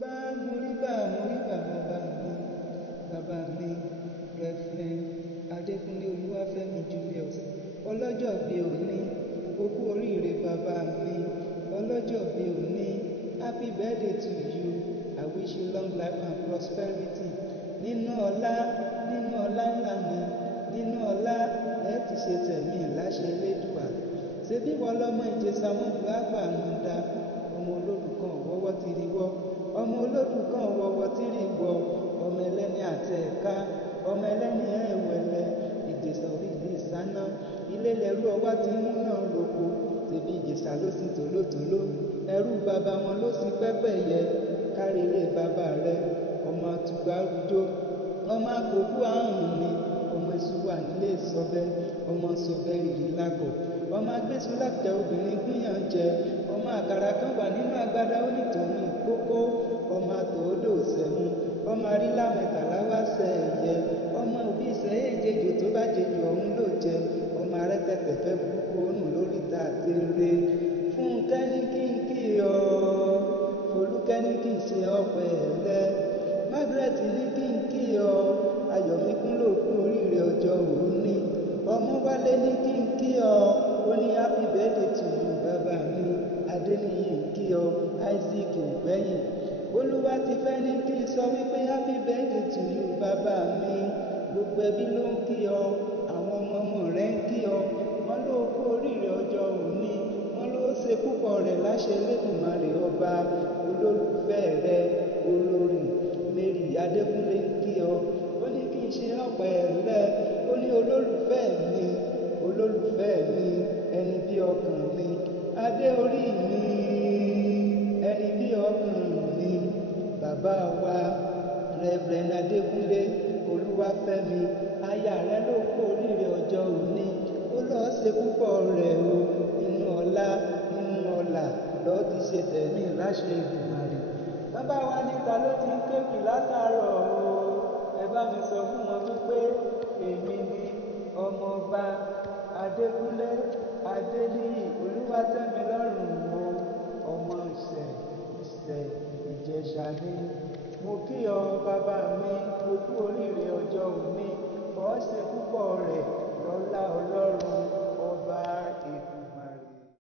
mo rí bá bàbá mi Reverend Adékúnlé Olúwafẹ́mi Julius ọlọ́jọ́ bí òní ó kú oríire bàbá mi ọlọ́jọ́ bí òní happy birthday to you. I wish you long life and prosperity. Nínú ọlá ńlá ni nínú ọlá lẹ́ẹ̀tì ṣe tẹ̀mí láṣẹ Elédùà. Ṣebí wọ́n lọ́mọ Ìjẹ̀ṣà mọ́dù àgbàmúdá ọmọ olódùkan wọ́wọ́ tìrì wọ́ ọmọ olódùkan wọ́wọ́ tìrì wọ́ ọmọ ẹlẹ́ni àtẹ̀ẹ̀ká ọmọ ẹlẹ́ni ẹ̀wẹ̀lẹ̀ Ìjẹ̀ṣà orí ìlú ìsáná ilé lẹ́rú ọwá ti mú náà roko. Ṣebí Ìjẹ̀ṣà ló sì tòlótòló ẹrú bàbá wọn ló sì pẹ́pẹ́yẹ kárí ilé bàbá rẹ ọmọ àtùgbàrújó ọmọ àkókò àrùn ni ọmọ èṣù wà nílé sọbẹ ọmọ sọbẹ rìrì lágọ̀ ọmọ agbésù lápẹ obìnrin gúnyàn jẹ ọmọ àkàrà kan wà nínú agbádá onítòun ìkókó ọmọ àtòódò sẹmu ọmọ àrílà mẹ́tàlá wá sẹẹyẹ ọmọ òbí ìsẹyẹjẹjò tó bá jẹjò ọ̀hún ló jẹ ọmọ arẹtẹtẹfẹ burúkú ònù lóríta àtẹrẹ Fúnkẹ́ ní kí n kí ọ Folúkẹ́ ní kí n ṣe ọpẹ́ ẹlẹ Margaret ní kí n kí ọ Ayọ̀míkún ló kú oríire ọjọ́ òní Ọmọwálé ní kí n kí ọ ó ní happy birthday to you bàbá mi Adéníyì ń kí ọ Isaac ògbẹ́yìn Olúwatifẹ́ ní kí n sọ wípé happy birthday to you bàbá mi gbogbo ẹbí ló ń kí ọ àwọn ọmọ rẹ ń kí ọ wọ́n ló kú oríire ọjọ́ òní wọ́n ló ṣe púpọ̀ rẹ̀ láṣẹ Elédùmarè ọba olólùfẹ́ rẹ olórí Mary Adékúnlé ń kí ọ ó ní kí n ṣe ọpẹ́ ẹlẹ ó ní olólùfẹ́ mi ẹni bí ọkàn mi adé orí mi ẹni bí ọkàn mi bàbá wa Reverend Adékúnlé Olúwafẹ́mi aya rẹ ló kú oríire ọjọ́ òní ó lọ́ọ́ ṣe púpọ̀ rẹ̀ o nínú ọlá nínú ọlà lọ́ọ́ ti ṣe tẹ̀mí láṣẹ Èdùmàrè. Bàbá wa níta ló ti ń kéwì látàárọ̀ o ẹ bá mi sọ fún wọn wípé èmi ni ọmọọba Adékúnlé Adéníyì Olúwatẹ́milọ́rùn o ọmọ Ìṣẹ̀ Ìjẹ̀ṣà ni mo kí ọ bàbá mi o kú oríire ọjọ́ òní ó ṣe púpọ̀ rẹ̀ lọ́lá Ọlọ́run.